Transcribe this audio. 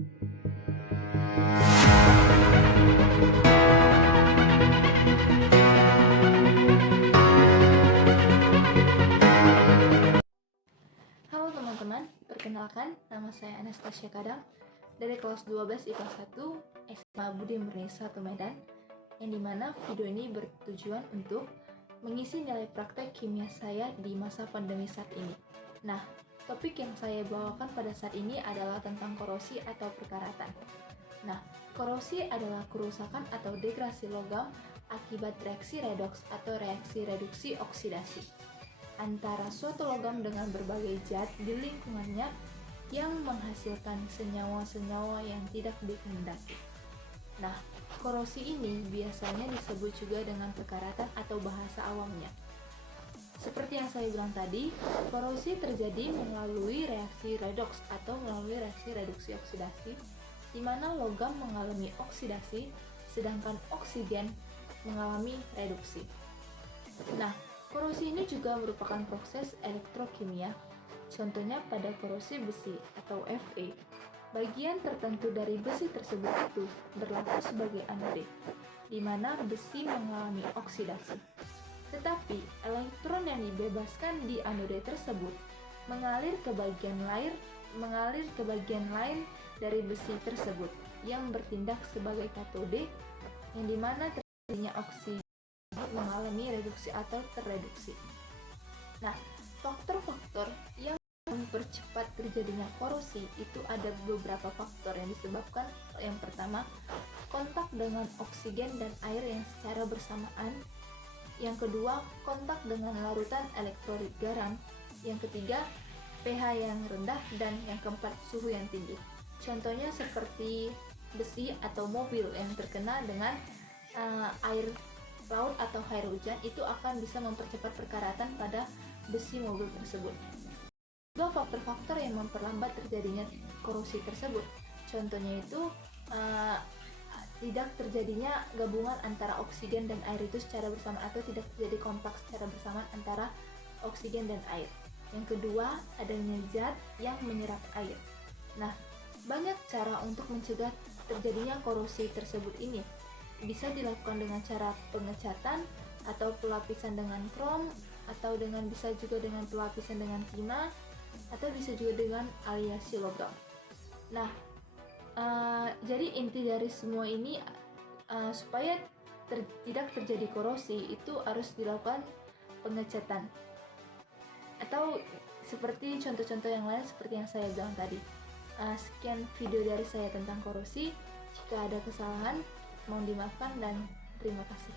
Halo teman-teman, perkenalkan nama saya Anastasia Kadang dari kelas 12 IPA 1 SMA Budi Murni 1 Medan, yang dimana video ini bertujuan untuk mengisi nilai praktek kimia saya di masa pandemi saat ini. Nah, topik yang saya bawakan pada saat ini adalah tentang korosi atau perkaratan. Nah, korosi adalah kerusakan atau degradasi logam akibat reaksi redoks atau reaksi reduksi oksidasi antara suatu logam dengan berbagai zat di lingkungannya yang menghasilkan senyawa-senyawa yang tidak dikehendaki. Nah, korosi ini biasanya disebut juga dengan perkaratan atau bahasa awamnya. Seperti yang saya bilang tadi, korosi terjadi melalui reaksi redoks atau melalui reaksi reduksi oksidasi, di mana logam mengalami oksidasi, sedangkan oksigen mengalami reduksi. Nah, korosi ini juga merupakan proses elektrokimia, contohnya pada korosi besi atau Fe. Bagian tertentu dari besi tersebut itu berlaku sebagai anode, di mana besi mengalami oksidasi. Tetapi elektron yang dibebaskan di anode tersebut mengalir ke bagian lain dari besi tersebut yang bertindak sebagai katode, yang dimana terjadinya oksigen mengalami reduksi atau terreduksi. Nah, faktor-faktor yang mempercepat terjadinya korosi itu ada beberapa faktor yang disebabkan. Yang pertama, kontak dengan oksigen dan air yang secara bersamaan. Yang kedua, kontak dengan larutan elektrolit garam. Yang ketiga, pH yang rendah. Dan yang keempat, suhu yang tinggi. Contohnya seperti besi atau mobil yang terkena dengan air laut atau air hujan, itu akan bisa mempercepat perkaratan pada besi mobil tersebut. Dua faktor-faktor yang memperlambat terjadinya korosi tersebut, contohnya itu tidak terjadinya gabungan antara oksigen dan air itu secara bersamaan, atau tidak terjadi kontak secara bersamaan antara oksigen dan air. Yang kedua, adanya zat yang menyerap air. Nah, banyak cara untuk mencegah terjadinya korosi tersebut ini. Bisa dilakukan dengan cara pengecatan atau pelapisan dengan krom, atau bisa juga dengan pelapisan dengan timah, atau bisa juga dengan aliasi logam. Nah, jadi inti dari semua ini supaya tidak terjadi korosi itu harus dilakukan pengecatan, atau seperti contoh-contoh yang lain seperti yang saya bilang tadi. Sekian video dari saya tentang korosi. Jika ada kesalahan, mohon dimaafkan dan terima kasih.